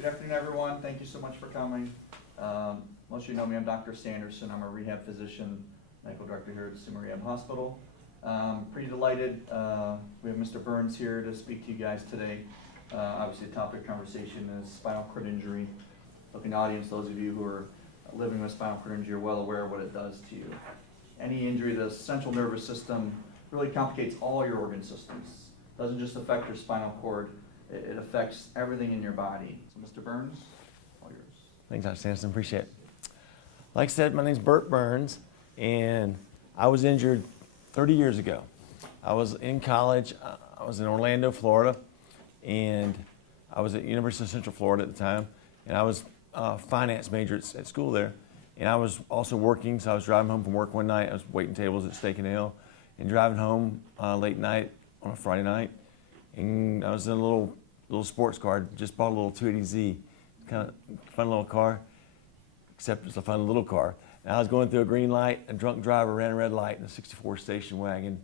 Good afternoon, everyone. Thank you so much for coming. Most of you know me, I'm Dr. Sanderson. I'm a rehab physician, medical director here at Summa Rehab Hospital. Pretty delighted. We have Mr. Burns here to speak to you guys today. Obviously, the topic of conversation is spinal cord injury. Looking to the audience, those of you who are living with spinal cord injury are well aware of what it does to you. Any injury to the central nervous system really complicates all your organ systems. It doesn't just affect your spinal cord, it affects everything in your body. So Mr. Burns, all yours. Thanks, Dr. Sanderson, appreciate it. Like I said, my name's Bert Burns, and I was injured 30 years ago. I was in college, I was in Orlando, Florida, and I was at University of Central Florida at the time, and I was a finance major at school there. And I was also working, so I was driving home from work one night. I was waiting tables at Steak and Ale, and driving home late night on a Friday night. And I was in a little sports car. Just bought a little 280Z, kind of fun little car, except it's a fun little car. And I was going through a green light. A drunk driver ran a red light in a '64 station wagon,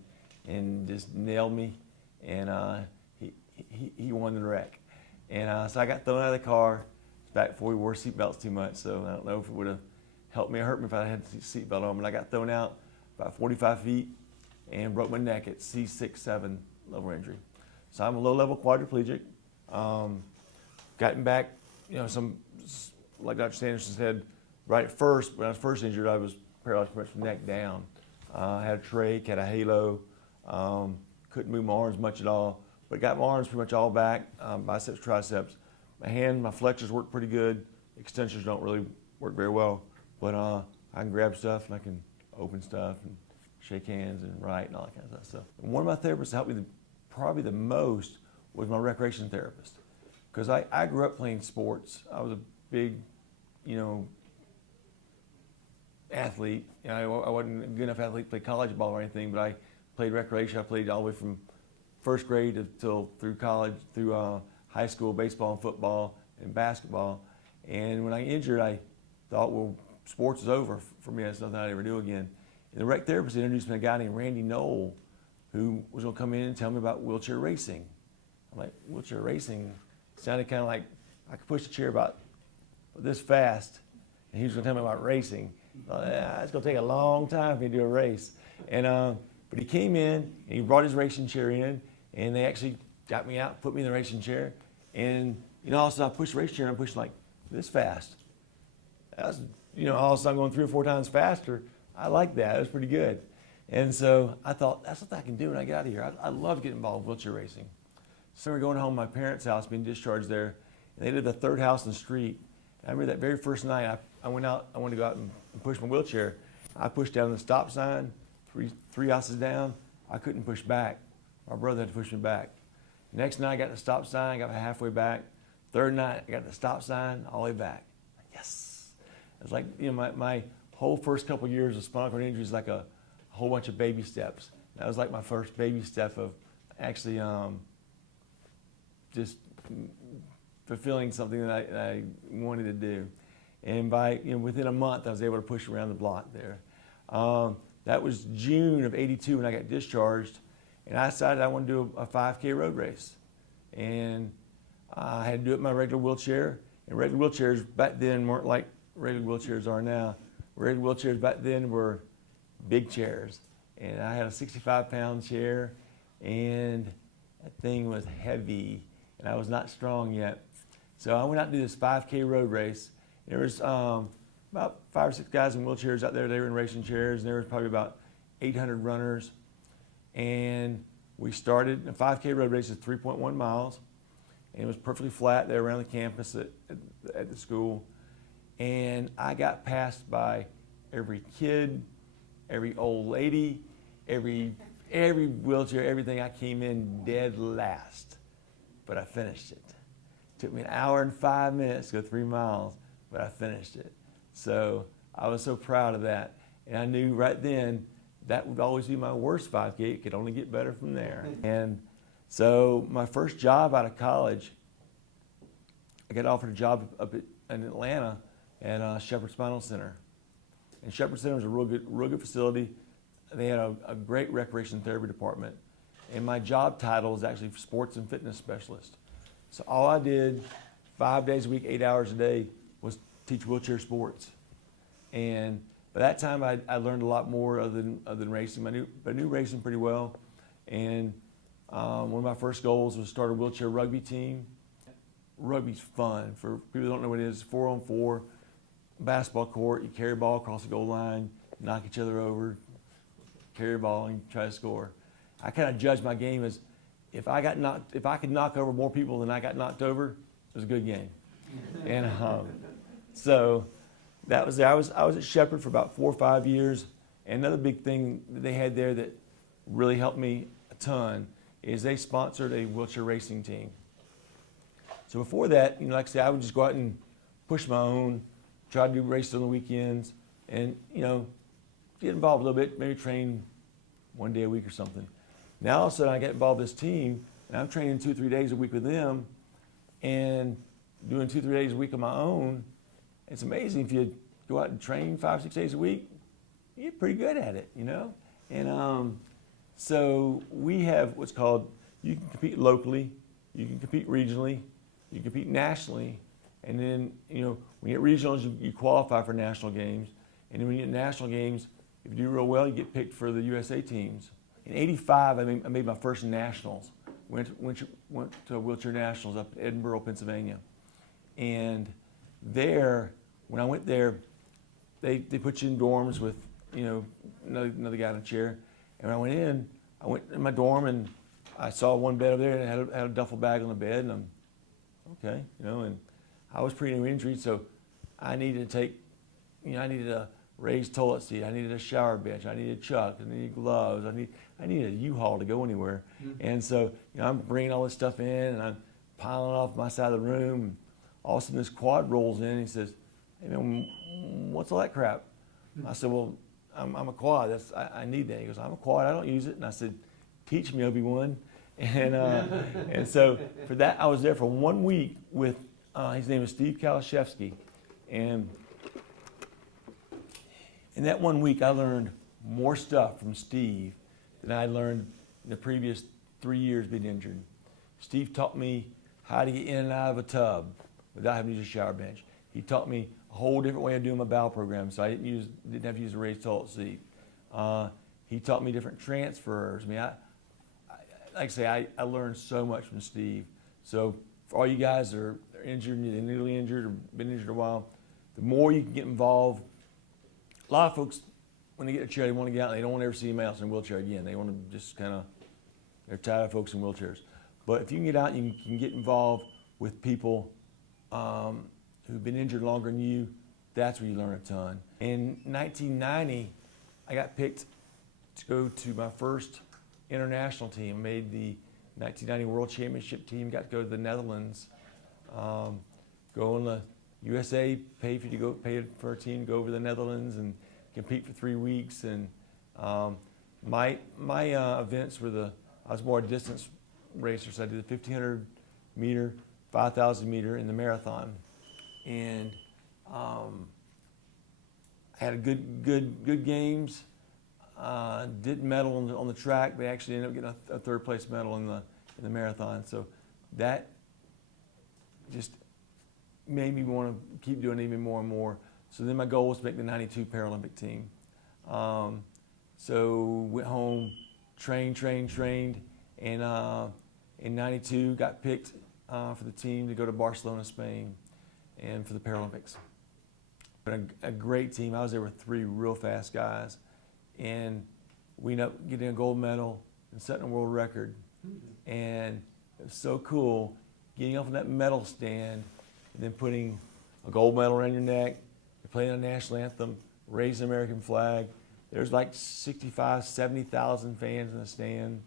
and just nailed me. And he won the wreck. And so I got thrown out of the car. Back before we wore seatbelts too much, so I don't know if it would have helped me or hurt me if I had the seatbelt on. But I got thrown out about 45 feet and broke my neck at C6-7 level injury. So I'm a low-level quadriplegic. Gotten back, like Dr. Sanderson said, right at first, when I was first injured, I was paralyzed pretty much from the neck down. I had a trach, had a halo, couldn't move my arms much at all, but got my arms pretty much all back, biceps, triceps. My hand, my flexors work pretty good. Extensors don't really work very well, but I can grab stuff and I can open stuff and shake hands and write and all that kind of stuff. And one of my therapists that helped me probably the most was my recreation therapist, because I grew up playing sports. I was a big, athlete. I wasn't a good enough athlete to play college ball or anything, but I played recreation. I played all the way from first grade through college, through high school, baseball and football and basketball. And when I injured, I thought, well, sports is over for me. That's nothing I'd ever do again. And the rec therapist introduced me to a guy named Randy Knoll, who was going to come in and tell me about wheelchair racing. I'm like, wheelchair racing sounded kind of like I could push a chair about this fast, and he was going to tell me about racing. It's going to take a long time for me to do a race. And but he came in and he brought his racing chair in, and they actually got me out, put me in the racing chair, and all of a sudden I pushed the racing chair and I'm pushing like this fast. That's, all of a sudden I'm going 3 or 4 times faster. I like that. It was pretty good. And so I thought, that's what I can do when I get out of here. I love getting involved with wheelchair racing. So we're going home to my parents' house, being discharged there, and they did the 3rd house in the street. And I remember that very first night I went out, I wanted to go out and push my wheelchair. I pushed down the stop sign, three houses down. I couldn't push back. My brother had to push me back. Next night I got the stop sign, I got halfway back. 3rd night I got the stop sign all the way back. Yes. It was like, my whole first couple of years of spinal cord injury is like a whole bunch of baby steps. That was like my first baby step of actually just fulfilling something that I wanted to do. And by within a month I was able to push around the block there. That was June of '82 when I got discharged. And I decided I wanted to do a 5K road race. And I had to do it in my regular wheelchair. And regular wheelchairs back then weren't like regular wheelchairs are now. Regular wheelchairs back then were big chairs. And I had a 65-pound chair, and that thing was heavy, and I was not strong yet. So I went out to do this 5K road race. There was about 5 or 6 guys in wheelchairs out there. They were in racing chairs, and there was probably about 800 runners. And we started, a 5K road race is 3.1 miles, and it was perfectly flat there around the campus at the school. And I got passed by every kid, every old lady, every wheelchair, everything. I came in dead last, but I finished it. It took me an hour and 5 minutes to go 3 miles, but I finished it. So I was so proud of that. And I knew right then that would always be my worst 5K. It could only get better from there. And so my first job out of college, I got offered a job up in Atlanta at Shepherd Spinal Center. And Shepherd Center was a real good facility. They had a great recreation therapy department. And my job title was actually sports and fitness specialist. So all I did 5 days a week, 8 hours a day, was teach wheelchair sports. And by that time, I learned a lot more other than racing. I knew racing pretty well. And one of my first goals was to start a wheelchair rugby team. Rugby's fun. For people who don't know what it is, 4-on-4, basketball court, you carry a ball across the goal line, knock each other over, carry a ball and try to score. I kind of judged my game as if I could knock over more people than I got knocked over, it was a good game. And so that was there. I was at Shepherd for about 4 or 5 years. And another big thing that they had there that really helped me a ton is they sponsored a wheelchair racing team. So before that, like I said, I would just go out and push my own, try to do races on the weekends, and get involved a little bit, maybe train 1 day a week or something. Now all of a sudden I get involved with this team, and I'm training 2 or 3 days a week with them, and doing 2 or 3 days a week on my own. It's amazing if you go out and train 5 or 6 days a week, you get pretty good at it, And so we have what's called, you can compete locally, you can compete regionally, you can compete nationally, and then, when you get regionals, you qualify for national games. And then when you get national games, if you do real well, you get picked for the USA teams. In '85, I made my first nationals. Went to wheelchair nationals up in Edinburgh, Pennsylvania. And there, when I went there, they put you in dorms with, another guy in a chair. And when I went in my dorm and I saw one bed over there and it had a duffel bag on the bed, and I'm, okay, and I was pretty injured, so I needed to take, I needed a raised toilet seat, I needed a shower bench, I needed a chuck, I needed gloves, I needed a U-Haul to go anywhere. Mm-hmm. And so, I'm bringing all this stuff in and I'm piling it off my side of the room. And all of a sudden this quad rolls in and he says, "Hey man, what's all that crap?" Mm-hmm. I said, "Well, I'm a quad, I need that." He goes, "I'm a quad, I don't use it." And I said, "Teach me, Obi-Wan." And so for that, I was there for 1 week with, his name is Steve Kalashevsky. And in that 1 week, I learned more stuff from Steve than I learned in the previous 3 years being injured. Steve taught me how to get in and out of a tub without having to use a shower bench. He taught me a whole different way of doing my bowel program, so I didn't have to use a raised toilet seat. He taught me different transfers. Like I say, I learned so much from Steve. So for all you guys that are injured, you're newly injured or been injured a while, the more you can get involved. A lot of folks, when they get a chair, they want to get out and they don't want to ever see anybody else in a wheelchair again. They want to just they're tired of folks in wheelchairs. But if you can get out and you can get involved with people who've been injured longer than you, that's where you learn a ton. In 1990, I got picked to go to my first international team. Made the 1990 World Championship team, got to go to the Netherlands, go on the USA, pay for a team to go over to the Netherlands and compete for 3 weeks. And my events were I was more a distance racer, so I did the 1,500 meter, 5,000 meter, and the marathon. And I had a good games. Didn't medal on the track, but actually ended up getting a third place medal in the marathon. So that just made me want to keep doing it even more and more. So then my goal was to make the '92 Paralympic team. So went home, trained, and in '92 got picked for the team to go to Barcelona, Spain, and for the Paralympics. Been a great team. I was there with 3 real fast guys, and we ended up getting a gold medal and setting a world record. And it was so cool getting off of that medal stand and then putting a gold medal around your neck, you're playing a national anthem, raising the American flag. There's like 65, 70,000 fans in the stand,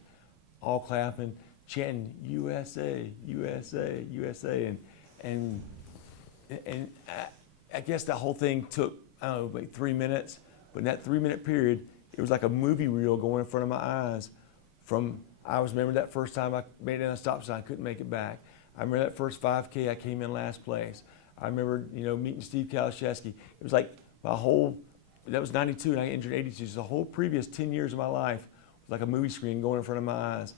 all clapping, chanting USA, USA, USA. And I guess that whole thing took, I don't know, like 3 minutes. But in that 3-minute period, it was like a movie reel going in front of my eyes. I remember that first time I made it on a stop sign, couldn't make it back. I remember that first 5K, I came in last place. I remember, meeting Steve Kalashevsky. It was like that was '92 and I got injured in '82. So the whole previous 10 years of my life was like a movie screen going in front of my eyes.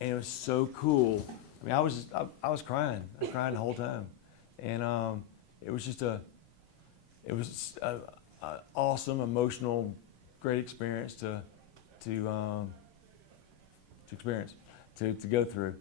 And it was so cool. I was crying. I was crying the whole time. and it was just a awesome, emotional, great experience to experience, to go through.